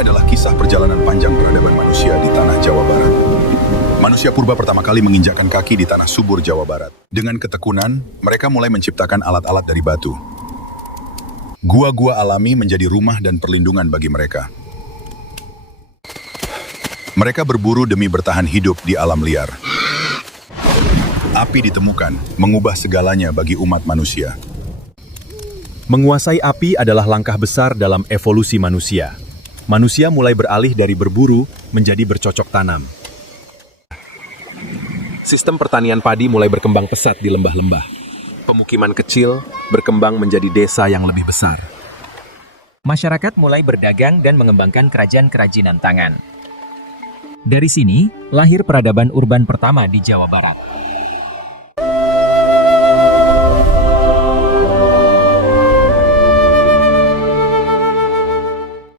Ini adalah kisah perjalanan panjang peradaban manusia di tanah Jawa Barat. Manusia purba pertama kali menginjakkan kaki di tanah subur Jawa Barat. Dengan ketekunan, mereka mulai menciptakan alat-alat dari batu. Gua-gua alami menjadi rumah dan perlindungan bagi mereka. Mereka berburu demi bertahan hidup di alam liar. Api ditemukan, mengubah segalanya bagi umat manusia. Menguasai api adalah langkah besar dalam evolusi manusia. Manusia mulai beralih dari berburu menjadi bercocok tanam. Sistem pertanian padi mulai berkembang pesat di lembah-lembah. Pemukiman kecil berkembang menjadi desa yang lebih besar. Masyarakat mulai berdagang dan mengembangkan kerajaan kerajinan tangan. Dari sini, lahir peradaban urban pertama di Jawa Barat.